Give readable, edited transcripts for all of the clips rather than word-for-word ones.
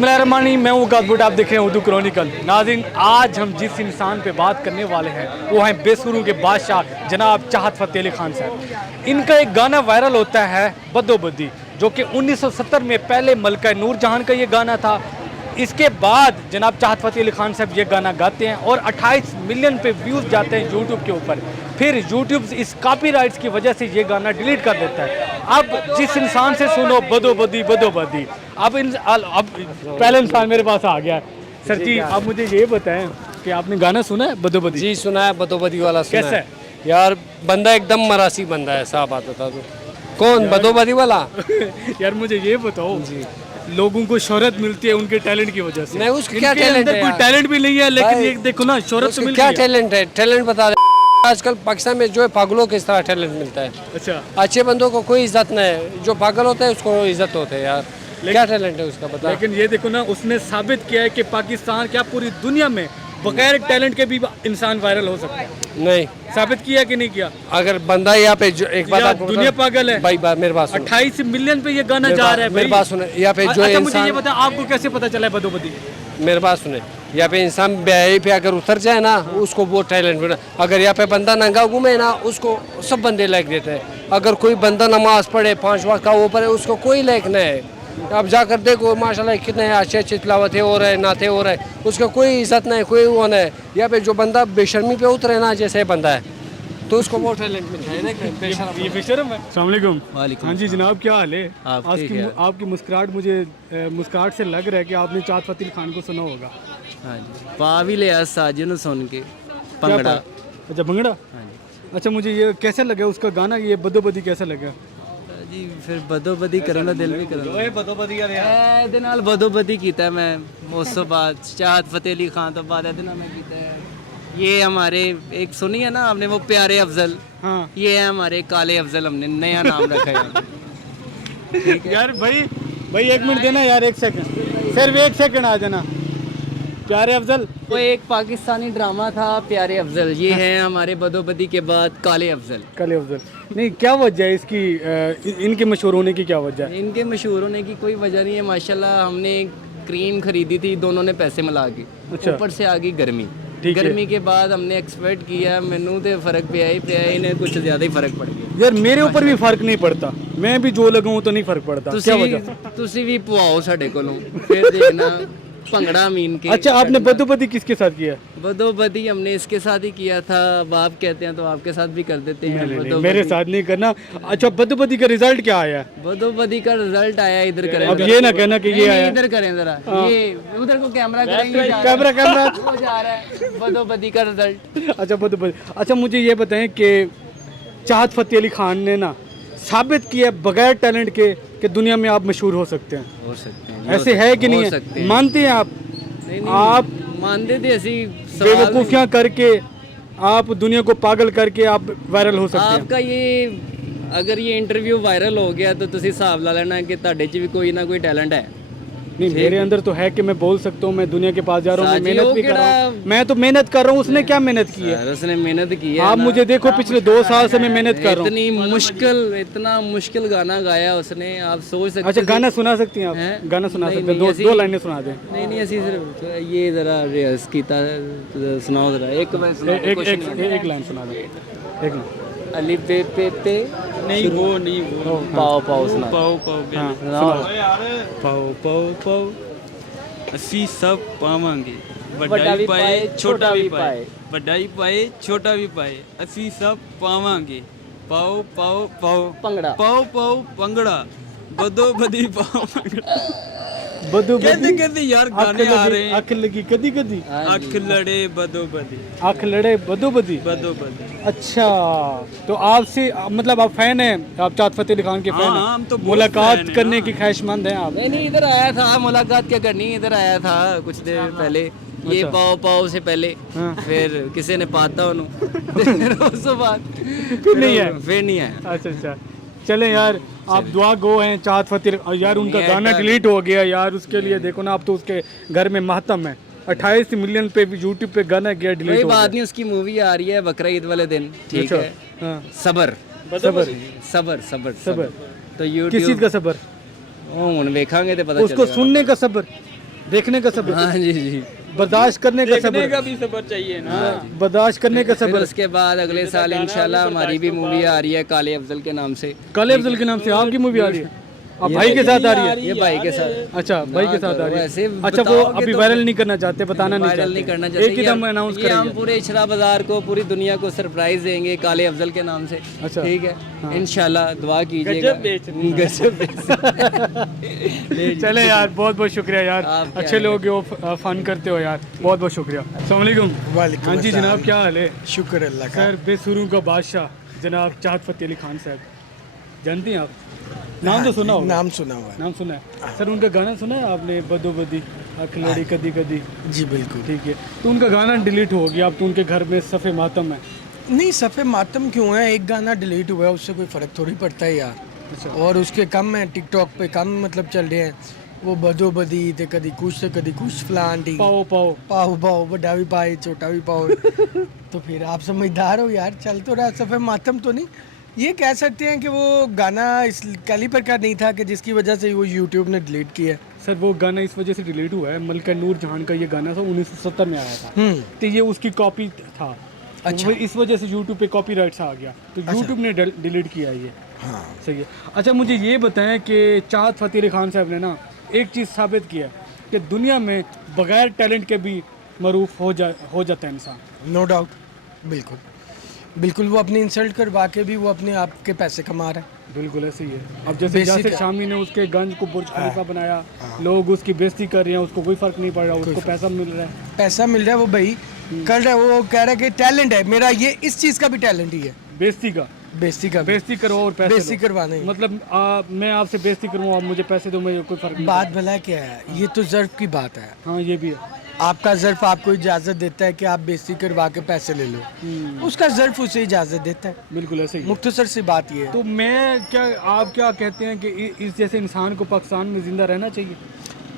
बिस्मिल्लाहिर्रहमानिर्रहीम, मैं हूँ गाज़बुट, आप देख रहे हैं उर्दू क्रॉनिकल। नाज़रीन, आज हम जिस इंसान पे बात करने वाले हैं वो हैं बेसुरों के बादशाह जनाब चाहत फ़तेह अली खान साहब। इनका एक गाना वायरल होता है बदोबदी, जो कि 1970 में पहले मलका नूर जहान का ये गाना था। इसके बाद जनाब चाहत फ़तेह अली खान साहब ये गाना गाते हैं और 28 मिलियन पे व्यूज़ जाते हैं यूट्यूब के ऊपर। फिर यूट्यूब इस कॉपीराइट्स की वजह से ये गाना डिलीट कर देता है। अब जिस इंसान से सुनो बदोबदी बदोबदी, अब पहले इंसान मेरे पास आ गया है। सर जी, आप मुझे ये बताएं कि आपने गाना सुना है बदोबदी? जी सुना है, बदोबदी वाला सुना कैसा है यार। बंदा एकदम मरासी बंदा है, साहब बात बता दो। कौन बदोबदी वाला? यार मुझे ये बताओ जी, लोगों को शोहरत मिलती है उनके टैलेंट की वजह से। नहीं, उसका क्या टैलेंट है? कोई टैलेंट भी नहीं है, लेकिन ये देखो ना, शोहरत तो मिल क्या रही है। टैलेंट है? टैलेंट बता दे। आजकल पाकिस्तान में जो है पागलों के इस तरह टैलेंट मिलता है। अच्छा, अच्छे बंदों को कोई इज्जत नहीं है, जो पागल होता है उसको इज्जत होते है यार। क्या टैलेंट है उसका बता। लेकिन ये देखो ना, उसने साबित किया है कि पाकिस्तान क्या पूरी दुनिया में बगैर टैलेंट के भी इंसान वायरल हो सकता है। नहीं, साबित किया कि नहीं किया? अगर बंदा यहाँ पे एक बात यार, आपको दुनिया बता- पागल है भाई मेरे पास सुनो। 28 मिलियन पे ये गाना जा रहा है मेरे भाई। पास सुने, यहाँ पे जो अच्छा, मुझे ये इंसान, बता, आपको कैसे पता चला है बदोबदी? मेरे पास सुने, यहाँ पे इंसान ब्याही पे अगर उतर जाए ना, उसको वो टैलेंट मिला। अगर यहाँ पे बंदा नंगा घूमे ना, उसको सब बंदे लाइक देते हैं। अगर कोई बंदा नमाज पढ़े 5 वक्त का वो पढ़े, उसको कोई लाइक नहीं है। अब जाकर देखो माशाल्लाह कितने अच्छे अच्छे तिलावतें हो रहे हैं, नाते हो रहे हैं, उसका कोई इज्जत नहीं, कोई वो नहीं। यहाँ पे जो बंदा बेशर्मी पे उतरे ना, जैसे बंदा है, तो उसको वो टैलेंट मिलता है। ये बेशर्म है। अस्सलाम वालेकुम। वालेकुम हाँ जी जनाब, क्या हाल है? आप आज ठीक की है? आपकी मुस्कुराहट, मुझे मुस्कुराहट से लग रहा है कि आपने चाहत फ़तेह अली खान को सुना होगा। हाँ जी, पा भी लिया साजिद सुन के क्या भंगड़ा। अच्छा, भंगड़ा। हाँ जी अच्छा, मुझे ये कैसा लगा उसका गाना, ये बदोबदी कैसा लगा? जी, फिर बदोबदी ਕਰਨ ਦਾ ਦਿਲ ਵੀ ਕਰਦਾ। ਓਏ ਬਦੋਬਦੀ ਕਰ ਯਾਰ, ਇਹਦੇ ਨਾਲ ਬਦੋਬਦੀ ਕੀਤਾ ਮੈਂ। ਉਸ ਤੋਂ ਬਾਅਦ ਚਾਹਤ ਫਤਿਹ ਅਲੀ ਖਾਨ ਤੋਂ ਬਾਅਦ ਇਹਦੇ ਨਾਲ मैं ਕੀਤਾ है। ये हमारे एक सुनी है ना आपने, वो प्यारे अफजल। हाँ ये है हमारे काले अफजल, हमने नया नाम रखा है। यार, भाई 1 मिनट देना यार, 1 सेकंड, सिर्फ 1 सेकंड आ जाना। प्यारे अफजल वो एक पाकिस्तानी ड्रामा था प्यारे अफजल, ये है हमारे बदोबदी के बाद काले अफजल। काले अफजल। नहीं, क्या वजह है इसकी, इनके मशहूर होने की क्या वजह है? इनके मशहूर होने की कोई वजह नहीं है माशाल्लाह। हमने क्रीम खरीदी थी, दोनों ने पैसे मिला के। अच्छा। ऊपर से आ गई गर्मी। ठीक है। गर्मी के बाद हमने एक्सपेक्ट किया, मैनू तो फर्क पे ही पे, इन्हें कुछ ज़्यादा ही फर्क पड़ गया। यार मेरे ऊपर भी फर्क नहीं पड़ता, मैं भी जो लगाऊं तो नहीं फर्क पड़ता। क्या वजह? तुसी भी पुआओ साढ़े कोलों, फिर देखना भंगड़ा मीन के। अच्छा, आपने बदोबदी किसके साथ किया? बदोबदी हमने इसके साथ ही किया था। अब आप कहते हैं तो आपके साथ भी कर देते हैं। नहीं, मेरे साथ नहीं करना। अच्छा, बदोबदी का रिजल्ट क्या आया? बदोबदी का रिजल्ट आया, इधर करें। अब ये ना कहना कि ये नहीं, आया। इधर करें जरा, ये उधर को कैमरा करेंगे। कैमरा वो जा रहा है बदोबदी का रिजल्ट। अच्छा, बदोबदी। अच्छा, मुझे ये बताएं कि चाहत फ़तेह अली खान ने ना साबित किया बगैर टैलेंट के कि दुनिया में आप मशहूर हो सकते हैं। हो सकते हैं, ऐसे है कि नहीं है? मानते हैं आप? आप मानते थे ऐसी बेवकूफ़ियाँ करके, आप दुनिया को पागल करके आप वायरल हो सकते हैं। आपका ये अगर ये इंटरव्यू वायरल हो गया तो तुसी हिसाब ला लेना कि ਤੁਹਾਡੇ 'ਚ ਵੀ कोई ना कोई टैलेंट है। नहीं, मेरे अंदर तो है कि मैं बोल सकता हूँ, मैं दुनिया के पास जा रहा हूँ, मैं साजी, मेहनत वो भी कर रहा हूँ। केड़ा- मैं तो मेहनत कर रहा हूँ, उसने क्या मेहनत की है? सर, उसने मेहनत की है आप ना। मुझे देखो, पिछले 2 साल से मैं मेहनत कर रहा हूँ। इतना मुश्किल गाना गाया उसने, आप सोच सकते अच्छा, गाना सुना सकती हैं आप? हैं? गाना सुना नहीं, सकते हैं? नहीं, दो लाइनें सुना दें। नहीं ऐसी सिर्फ ये जरा रियाज कीता सुनाओ जरा एक मैं एक लाइन सुना दें, एक लाइन। अली पे नहीं वो नहीं वो पाओ सुना। पाओ पाओ हाँ, सुनाओ। पाओ पाओ पाओ ਅਸੀਂ ਸਭ ਪਾਵਾਂਗੇ, ਵੱਡਾ ਵੀ ਪਾਏ, ਛੋਟਾ ਵੀ ਪਾਏ, ਵੱਡਾ ਵੀ ਪਾਏ ਛੋਟਾ ਵੀ ਪਾਏ, ਅਸੀਂ ਸਭ ਪਾਵਾਂਗੇ। ਪਾਓ ਪਾਓ ਪਾਓ ਭੰਗੜਾ। ਪਾਓ ਪਾਓ ਭੰਗੜਾ, ਬਦੋ ਬਦੀ ਪਾਓ ਭੰਗੜਾ। बदोबदी। ਕਹਿੰਦੇ ਕਹਿੰਦੇ ਯਾਰ ਗਾਣੇ ਆ ਰਹੇ हैं। आँख लगी कदी कदी, ਅੱਖ ਲੜੇ ਬਦੋ ਬਦੀ आँख लड़े बदोबदी। ਬਦੋ बदी। अच्छा, तो आपसे मतलब आप फैन हैं, आप चाहत फ़तेह अली खान के फैन हाँ, हैं? हम तो बहुत मुलाकात फैन हैं, करने हाँ। की ख्वाहिशमंद हैं आप? नहीं इधर आया था, मुलाकात क्या करनी, इधर आया था कुछ देर पहले। ये अच्छा। पाओ पाओ से पहले हाँ। फिर किसी ने पाता उन्होंने उस बाद फिर नहीं है? फिर नहीं आया। अच्छा अच्छा, चलें यार, आप दुआ गो हैं चाहत फ़तेह। यार उनका नहीं, गाना ऐसा- डिलीट हो गया यार, उसके लिए देखो ना, आप तो उसके घर में मातम है। 28 मिलियन पे यूट्यूब पे गाना गया, कोई डिलीट हो बात गया। नहीं, उसकी मूवी आ रही है बकरा ईद वाले दिन, ठीक अच्छा, है। हाँ। सबर सबर सबर सबर सबर तो किस चीज़ यूट्यूब का सबर? ਹੁਣ ਵੇਖਾਂਗੇ ਤੇ ਪਤਾ उसको ਚੱलेगा। सुनने का सबर। देखने का सब्र, हाँ जी जी। बर्दाश्त करने का देखने सब्र, का भी सब्र चाहिए ना। बर्दाश्त करने का फिर सब्र। उसके बाद अगले साल इंशाल्लाह हमारी भी मूवी आ रही है काले अफजल के नाम से। काले अफजल के नाम से आपकी मूवी आ रही है? आप भाई के साथ आ रही है? ये भाई के साथ। अच्छा, भाई के साथ आ रही ऐसे है। अच्छा, वो बताओगे अभी तो वायरल नहीं करना चाहते, बताना नहीं वायरल नहीं चाहते, करना चाहते। एक ही दम अनाउंस ये हम करेंगे। पूरे इशरा बाजार को, पूरी दुनिया को सरप्राइज देंगे काले अफजल के नाम से। अच्छा। ठीक है, इंशाल्लाह दुआ कीजिएगा। गजब बेइज्जती। गजब चले यार, बहुत बहुत शुक्रिया यार, आप क्या अच्छे लोग हो, फन करते हो यार, बहुत बहुत शुक्रिया। अस्सलाम वालेकुम। वालेकुम हाँ जी अस्सलाम। जनाब, क्या हाल है? शुक्र अल्लाह का। सर, बेसुरों का बादशाह जनाब चाहत फ़तेह अली खान साहब, जानते हैं आप? नाम तो सुना होगा। नाम सुना हुआ है। नाम सुना है सर? उनका गाना सुना है आपने, बदो बदी अखलड़ी कदी कदी? जी बिल्कुल। ठीक है, तो उनका गाना डिलीट हो गया, अब तो उनके घर में सफ़े मातम है। नहीं, सफ़े मातम क्यों है? एक गाना डिलीट हुआ है, उससे कोई फ़र्क थोड़ी पड़ता है यार। अच्छा। और उसके कम है, टिकटॉक पे कम मतलब चल रहे हैं वो बदो बदी ते कदी कुछ फलान टी पाओ पाओ पाओ पाओ, बड़ा भी पाए छोटा भी पाओ। तो फिर आप समझदार हो यार, चल तो रहा। सफ़े मातम तो नहीं, ये कह सकते हैं कि वो गाना इस कैलिबर का नहीं था कि जिसकी वजह से वो यूट्यूब ने डिलीट किया है। सर, वो गाना इस वजह से डिलीट हुआ है, मलका नूर जहान का ये गाना था, 1970 में आया था, तो ये उसकी कॉपी था। अच्छा। वो इस वजह से यूट्यूब पे कॉपीराइट्स आ गया, तो यूट्यूब ने डिलीट किया ये। हाँ। सही है। अच्छा, मुझे ये बताएं कि चाहत फ़तेह अली खान साहब ने ना एक चीज़ साबित किया कि दुनिया में बगैर टैलेंट के भी मरूफ हो जाता है इंसान। नो डाउट, बिल्कुल बिल्कुल। वो अपनी इंसल्ट करवा के भी वो अपने आप के पैसे कमा रहा है। बिल्कुल ऐसे ही है। अब जैसे Basic यासिर है। शामी ने उसके गंज को बुर्ज खलीफा बनाया, लोग उसकी बेइज्जती कर रहे हैं, उसको कोई फ़र्क नहीं पड़ रहा, उसको पैसा मिल रहा है। पैसा मिल रहा है, वो भाई कर रहा है। वो कह रहा है कि टैलेंट है मेरा, ये इस चीज़ का भी टैलेंट ही है। बेइज्जती का, बेइज्जती का भी। बेइज्जती करो और पैसे बेइज्जती लो। करवाने। मतलब मैं आपसे बेइज्जती करूँ, आप मुझे पैसे दो, मुझे कोई फर्क नहीं बात भला क्या है, ये तो ज़र्फ की बात है। पड़ता। हाँ, ये भी है। आपका ज़र्फ आपको इजाज़त देता है कि आप बेइज्जती करवा के पैसे ले लो, उसका ज़र्फ उसे इजाज़त देता है। बिल्कुल ऐसे ही है। मुख्तसर सी बात ये है। तो आप क्या कहते हैं कि इस जैसे इंसान को पाकिस्तान में जिंदा रहना चाहिए?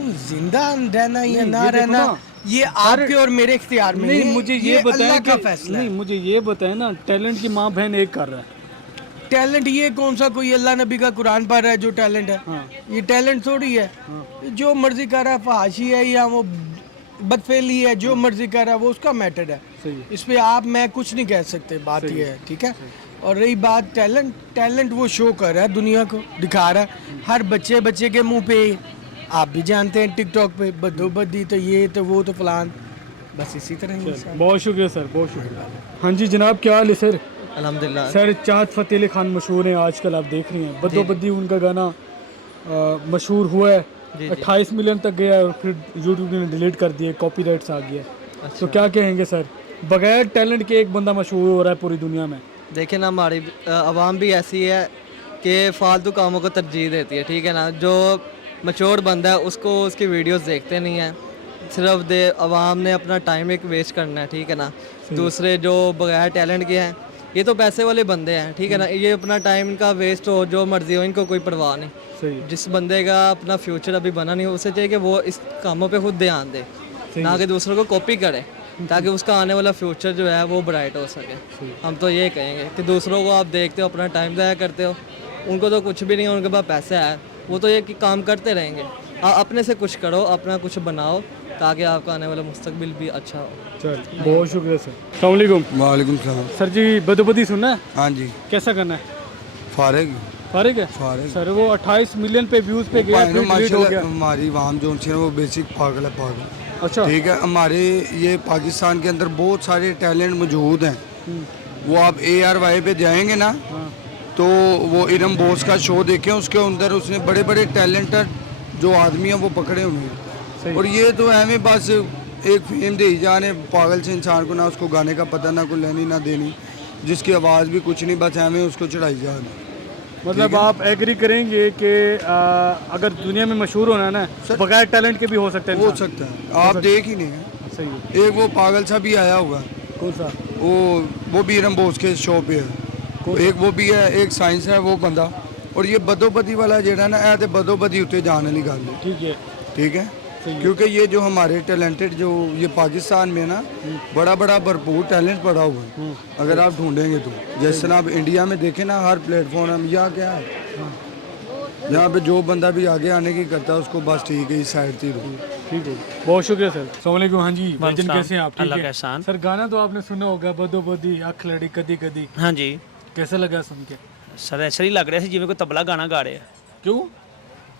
जिंदा रहना या नहीं, ना ये देखो रहना, ना। ये आपके और मेरे इख्तियार में नहीं, है। मुझे ये बताएं अल्लाह का कि फैसला नहीं, है। मुझे ये बताएं ना, टैलेंट की माँ बहन एक कर रहा है। टैलेंट ये कौन सा कोई अल्लाह नबी का कुरान पढ़ रहा है जो टैलेंट है? हाँ। ये टैलेंट थोड़ी है। जो मर्जी कर रहा है, फहाशी है या वो बदफेली है, जो मर्जी कर रहा है वो उसका मैटर है। सही है। इस पे आप मैं कुछ नहीं कह सकते, बात ये है। ठीक है। और रही बात टैलेंट, टैलेंट वो शो कर रहा है, दुनिया को दिखा रहा है। हर बच्चे के मुंह पे, आप भी जानते हैं टिकटॉक पे बदो बदी, तो ये तो वो तो फलान, बस इसी तरह ही है। बहुत शुक्रिया सर, बहुत शुक्रिया। हाँ जी जनाब, क्या हाल है सर? अल्हम्दुलिल्लाह। सर, चाहत फ़तेह अली खान मशहूर हैं आजकल, आप देख रही हैं, बदो बदी उनका गाना मशहूर हुआ है, 28 मिलियन तक गया है, और फिर यूट्यूब ने डिलीट कर दिए, कॉपीराइट्स आ गया। तो क्या कहेंगे सर, बगैर टैलेंट के एक बंदा मशहूर हो रहा है पूरी दुनिया में? देखिए ना, हमारी आवाम भी ऐसी है कि फालतू कामों को तरजीह देती है। ठीक है ना, जो मचोर बंदा है उसको उसकी वीडियोस देखते नहीं है, सिर्फ आवाम ने अपना टाइम एक वेस्ट करना है। ठीक है ना, दूसरे जो बगैर टैलेंट के हैं, ये तो पैसे वाले बंदे हैं। ठीक है ना, ये अपना टाइम इनका वेस्ट हो, जो मर्जी हो, इनको कोई परवाह नहीं। सही। जिस बंदे का अपना फ्यूचर अभी बना नहीं, उसे चाहिए कि वो इस कामों पे खुद ध्यान दे, ना कि दूसरों को कॉपी करे, ताकि उसका आने वाला फ्यूचर जो है वो ब्राइट हो सके। हम तो ये कहेंगे कि दूसरों को आप देखते हो, अपना टाइम ज़ाया करते हो, उनको तो कुछ भी नहीं है, उनके पास पैसा है, वो तो ये कि काम करते रहेंगे। आप अपने से कुछ करो, अपना कुछ बनाओ, ताकि आपका आने वाला मुस्तकबिल भी अच्छा हो। चल, बहुत शुक्रिया सर। अस्सलाम वालेकुम। वालेकुम सलाम। सर जी, बदो बदी सुनना है? हाँ जी। कैसा करना है? फारिग फारिग है? फारिग। सर, वो 28 मिलियन पे व्यूज पे गया, फिर डिलीट हो गया। हमारी वाम जो है वो बेसिक पागल है, पागल। अच्छा। ठीक है, हमारे ये पाकिस्तान के अंदर बहुत सारे टैलेंट मौजूद हैं। वो आप ARY पे जाएंगे ना, तो वो इरम बोस का शो देखें, उसके अंदर उसने बड़े बड़े टैलेंटेड जो आदमी हैं वो पकड़े हुए हैं। और ये तो हमें बस एक फेम दे ही जाने, पागल से इंसान को ना उसको गाने का पता, ना कोई लेनी ना देनी, जिसकी आवाज़ भी कुछ नहीं, बस हमें उसको चढ़ाई जाने। मतलब आप एग्री करेंगे कि अगर दुनिया में मशहूर होना है ना, बगैर टैलेंट के भी हो सकता है हो इंसान? सकता है, आप देख ही नहीं है। सही है। एक वो पागल सा भी आया हुआ है, कौन सा? वो भी इरम बोस के शो पे है। एक वो भी है, एक साइंस है वो बंदा। और ये बदोबदी वाला जेड़ा ना, ऐ ते बदोबदी उत्ते जाने वाली गल है। ठीक है। ठीक है, क्योंकि ये जो हमारे टैलेंटेड जो ये पाकिस्तान में ना बड़ा बड़ा भरपूर टैलेंट पड़ा हुआ है, अगर आप ढूंढेंगे तो। जैसे ना आप इंडिया में देखें ना, हर प्लेटफॉर्म यहाँ क्या है, यहाँ पे जो बंदा भी आगे आने की करता है उसको बस ठीक है इस साइड से ही ठीक है, बहुत शुक्रिया सर। अस्सलाम वालेकुम। हाँ जी भाईजान, कैसे हैं आप? ठीक अल्लाह है का एहसान। सर, गाना तो आपने सुना होगा, बदो बदी अख लड़ी कदी कदी, हाँ जी कैसा लगा सुन के? ਸਰ ਐਸਾ ਹੀ ਲੱਗ ਰਿਹਾ ਸੀ ਜਿਵੇਂ ਕੋਈ ਤਬਲਾ ਗਾਣਾ ਗਾ ਰਿਹਾ। क्यों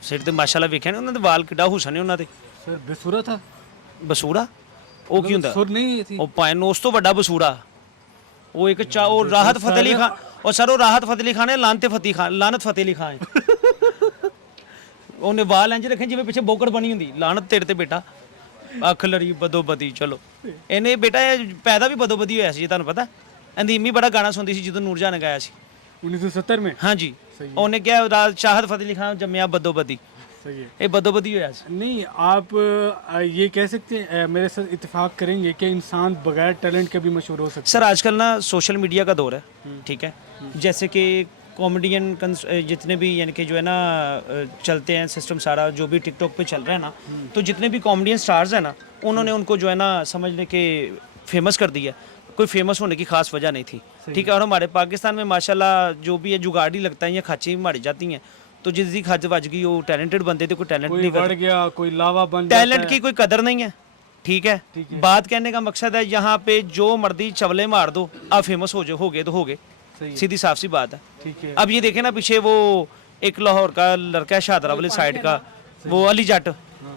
ਸਿਰ ਤੇ ਮਾਸ਼ਾਅੱਲਾ ਵੇਖਿਆ ਨੇ ਉਹਨਾਂ ਦੇ ਵਾਲ ਕਿੱਡਾ ਹੁਸਨ ਨੇ ਉਹਨਾਂ ਦੇ। सर? बेसुरा था? ਬਸੂੜਾ ਉਹ ਕੀ ਹੁੰਦਾ? सुर नहीं थी? ਉਹ ਭਾਵੇਂ ਉਸ ਤੋਂ ਵੱਡਾ ਬਸੂੜਾ। ਉਹ ਇੱਕ ਉਹ ਰਾਹਤ ਫਤਿਹ ਅਲੀ ਖਾਨ, ਉਹ ਸਰ ਉਹ ਰਾਹਤ ਫਤਿਹ ਅਲੀ ਖਾਨ ਹੈ, ਲਾਨਤ ਫਤਿਹ ਅਲੀ ਖਾਨ ਹੈ। ਉਹਨੇ ਵਾਲ ਇੰਜ ਰੱਖੇ ਜਿਵੇਂ ਪਿੱਛੇ ਬੋਕੜ ਬਣੀ ਹੁੰਦੀ। ਲਾਨਤ ਤੇਰੇ ਤੇ ਬੇਟਾ, ਅੱਖ ਲੜੀ ਬਦੋ ਬਦੀ। ਚਲੋ ਇਹਨੇ ਬੇਟਾ ਇਹ ਪੈਦਾ ਵੀ ਬਦੋ ਬਦੀ ਹੋਇਆ ਸੀ, ਤੁਹਾਨੂੰ ਪਤਾ। ਅੰਦੀਮੀ ਬੜਾ ਗਾਣਾ ਸੁਣਦੀ ਸੀ ਜਦੋਂ ਨੂਰਜਹਾਨ ਨੇ ਗਾਇਆ ਸੀ। 1970 में? हाँ जी, ਉਹਨੇ ਕਿਹਾ ਚਾਹਤ ਫਤਿਹ ਅਲੀ ਖਾਨ ਜੰਮਿਆ ਬਦੋ ਬਦੀ। सही है। ਇਹ ਬਦੋ ਬਦੀ ਹੋਇਆ ਸੀ। नहीं, आप ये कह सकते हैं, मेरे साथ इत्तेफाक करेंगे कि इंसान बगैर टैलेंट के भी मशहूर हो सकता सर आजकल ना सोशल मीडिया का दौर है, ठीक है। जैसे कि कॉमेडियन जितने भी यानी कि जो है ना चलते हैं सिस्टम सारा जो भी टिकटॉक पे चल रहा है ना, तो जितने भी कॉमेडियन स्टार्स हैं ना, उन्होंने उनको जो है ना समझ ले के फेमस कर दिया। कोई फेमस होने की खास वजह नहीं थी, ठीक है। और हमारे पाकिस्तान में माशाल्लाह जो भी है जुगाड़ ही लगता है या खाची मारी जाती हैं, तो जिसकी खच बज गई वो टैलेंटेड बनते थे, कोई टैलेंट है। नहीं कोई बढ़ करता। गया, कोई लावा बन टैलेंट जाता की है। कोई कदर नहीं है, ठीक है। बात कहने का मकसद है यहाँ पे जो मर्दी चवले मार दो, आप फेमस हो गए तो हो गए, सीधी साफ सी बात है, ठीक है। अब ये देखे ना पीछे वो एक लाहौर का लड़का है शाहदरा वाली साइड का, वो अली जट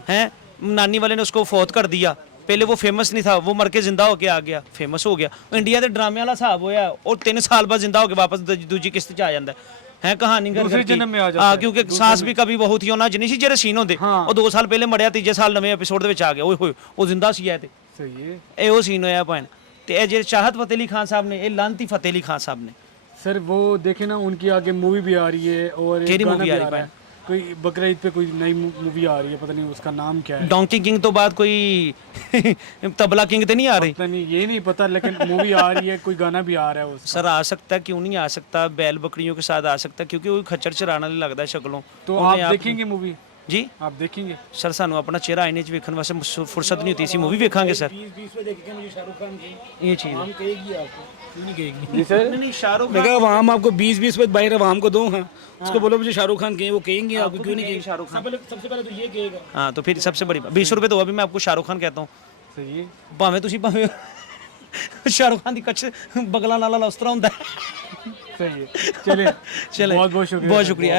है, नानी वाले ने उसको फौत कर दिया। पहले वो फेमस नहीं था, वो मर के जिंदा होके आ गया, फेमस हो गया। इंडिया के ड्रामे वाला हिसाब होया और 3 साल बाद जिंदा होके वापस दूजी किस्त च आ जाता है कहानी कर दूसरे जन्म में आ जाता हाँ, है। क्योंकि सास भी कभी बहुत ही होना जिन्हें सी जेरे सीन होंदे, हाँ। ਉਹ 2 ਸਾਲ ਪਹਿਲੇ ਮੜਿਆ, ਤੀਜੇ ਸਾਲ ਨਵੇਂ ਐਪੀਸੋਡ ਦੇ ਵਿੱਚ ਆ ਗਿਆ। ਓਏ ਹੋਏ ਉਹ ਜ਼ਿੰਦਾ ਸੀ। ਤੇ सही है ਇਹ ਉਹ ਸੀਨ ਹੋਇਆ ਭੈਣ। ਤੇ ਇਹ ਜਿਹੜੇ ਚਾਹਤ ਫਤਿਹ ਅਲੀ ਖਾਨ ਸਾਹਿਬ ਨੇ, ਇਹ ਲਾਂਤੀ ਫਤਿਹ ਅਲੀ ਖਾਨ ਸਾਹਿਬ ਨੇ। सर। वो देखे ना, उनकी आगे मूवी भी आ रही है और एक केरी गाना मूवी भी आ आ रही रहा है, कोई बकरा ईद पे कोई नई मूवी आ रही है, पता नहीं उसका नाम क्या है। डोंकी किंग तो बाद कोई तबला किंग तो नहीं आ रही? पता नहीं, ये नहीं पता, लेकिन मूवी आ रही है, कोई गाना भी आ रहा है उसका। सर आ सकता है, क्यों नहीं आ सकता। बैल बकरियों के साथ आ सकता है, क्योंकि वो खच्चर चराना नहीं लगता है शक्लों। तो ਉਹਨੇ आप देखेंगे मूवी? जी आप देखेंगे? सर ਸਾਨੂੰ ਆਪਣਾ ਚਿਹਰਾ ਆईने 'ਚ ਵੇਖਣ ਵਾਸਤੇ ਫੁਰਸਤ ਨਹੀਂ ਹੁੰਦੀ ਸੀ। मूवी ਵੇਖਾਂਗੇ सर। 20 में देखेंगे मुझे शाहरुख खान की ये चीज़ है। कहेगी आपको, क्यों नहीं कहेगी? जी सर। नहीं शाहरुख देखा आवाम आपको 20 पे बाहर आवाम को दो। हाँ उसको बोलो मुझे शाहरुख खान कहें, वो कहेंगे आपको क्यों नहीं कहेंगे? शाहरुख खान। सबसे पहले तो ये कहेगा। हाँ तो फिर सबसे बड़ी 20 रुपये तो अभी मैं आपको शाहरुख खान कहता हूँ। सही है। ਭਾਵੇਂ ਤੁਸੀਂ ਭਾਵੇਂ शाहरुख खान ਦੀ ਕੱਚ ਬਗਲਾ ਨਾਲ ਉਸ ਤਰ੍ਹਾਂ ਹੁੰਦਾ। सही है। चलिए चले बहुत बहुत शुक्रिया बहुत सर। शुक्रिया।